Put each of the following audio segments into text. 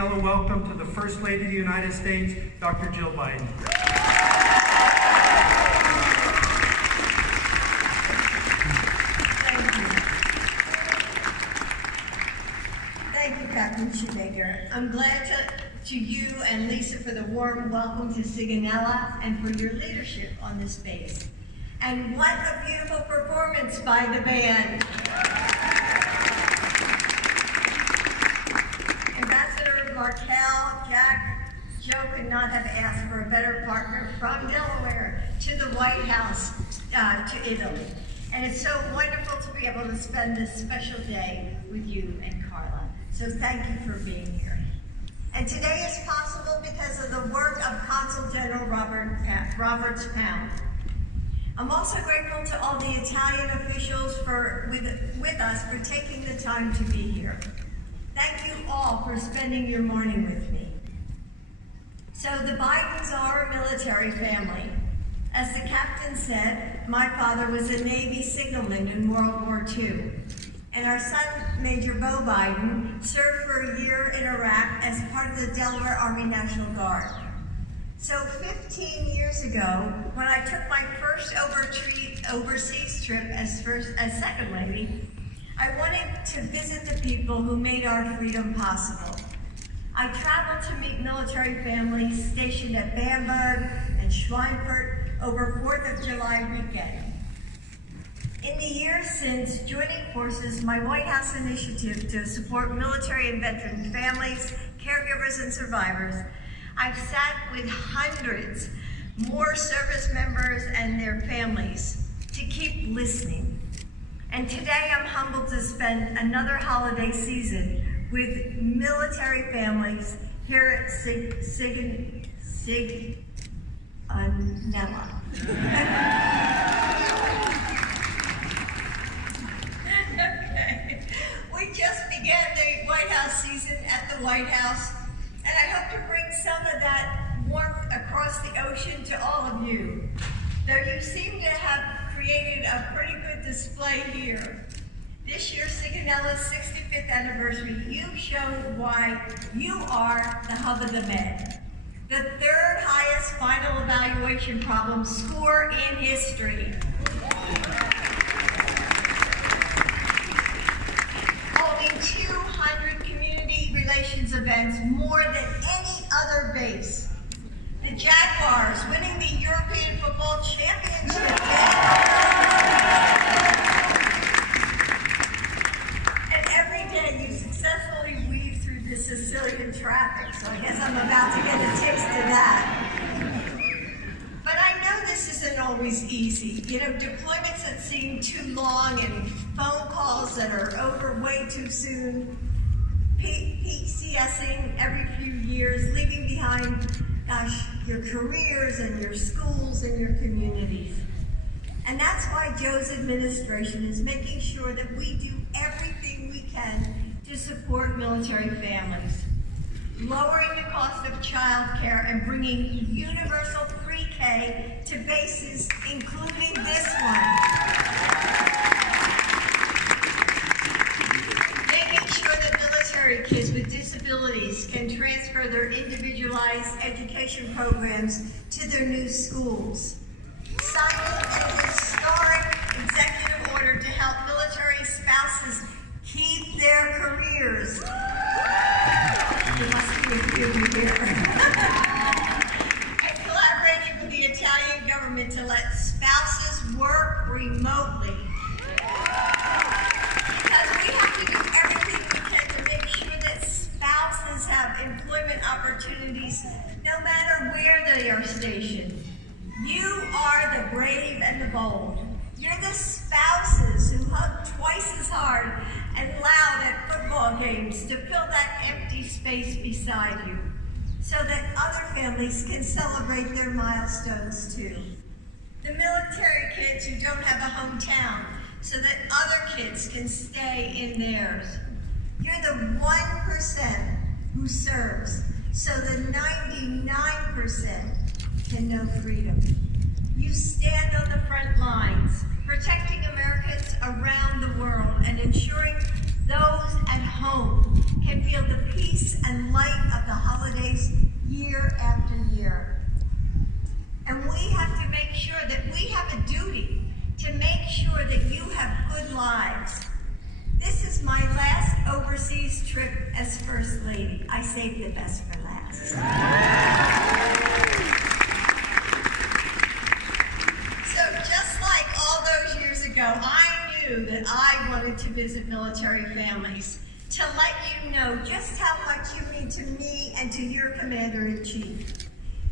Sigonella welcome to the First Lady of the United States, Dr. Jill Biden. Thank you, Captain Shoemaker. I'm glad to you and Lisa for the warm welcome to Sigonella and for your leadership on this base. And what a beautiful performance by the band. Ambassador Markel, Jack, Joe could not have asked for a better partner from Delaware to the White House to Italy. And it's so wonderful to be able to spend this special day with you and Carla. So thank you for being here. And today is possible because of the work of Consul General Roberts Pound. I'm also grateful to all the Italian officials with us for taking the time to be here. Thank you all for spending your morning with me. So the Bidens are a military family. As the captain said, my father was a Navy signalman in World War II. And our son, Major Bo Biden, served for a year in Iraq as part of the Delaware Army National Guard. So 15 years ago, when I took my first overseas trip as second lady, I wanted to visit the people who made our freedom possible. I traveled to meet military families stationed at Bamberg and Schweinfurt over 4th of July weekend. In the years since joining forces, my White House initiative to support military and veteran families, caregivers, and survivors, I've sat with hundreds more service members and their families to keep listening. And today I'm humbled to spend another holiday season with military families here at Sigonella. Okay. We just began the White House season at the White House, and I hope to bring some of that warmth across the ocean to all of you. Though you seem to have created a pretty good display here. This year's Sigonella's 65th anniversary, you showed why you are the hub of the Med. The third highest final evaluation problem score in history. Holding 200 community relations events, more than any other base. The Jaguars winning the European Football Championship. And every day you successfully weave through the Sicilian traffic, so I guess I'm about to get a taste of that. But I know this isn't always easy. You know, deployments that seem too long and phone calls that are over way too soon, PCSing every few years, leaving behind, gosh, your careers and your schools and your communities. And that's why Joe's administration is making sure that we do everything we can to support military families, lowering the cost of childcare and bringing universal pre-K to bases, including this one. Making sure that military kids with disabilities can transfer their individualized education programs to their new schools. Signing an historic executive order to help military spouses keep their careers. There must be a few here. And collaborating with the Italian government to let spouses work remotely. Because we have to do everything we can to make sure that spouses have employment opportunities no matter where they are stationed. You are the brave and the bold. You're the spouses who hug twice as hard and loud at football games to fill that empty space beside you, so that other families can celebrate their milestones too. The military kids who don't have a hometown, so that other kids can stay in theirs. You're the 1% who serves, so the 99% can know freedom. You stand on the front lines, protecting Americans around the world and ensuring those at home can feel the peace and light of the holidays year after year. And we have to make sure that we have a duty to make sure that you have good lives. This is my last overseas trip as First Lady. I saved the best for last. So just like all those years ago, I knew that I wanted to visit military families to let you know just how much you mean to me and to your Commander-in-Chief.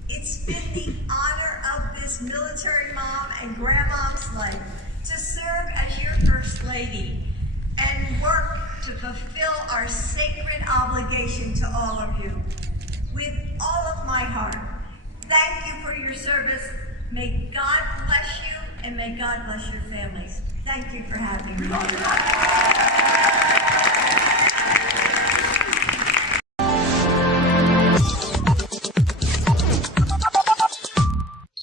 It's been the honor of this military mom and grandmom's life to serve as your First Lady and work to fulfill our sacred obligation to all of you. With all of my heart, thank you for your service. May God bless you and may God bless your families. Thank you for having me.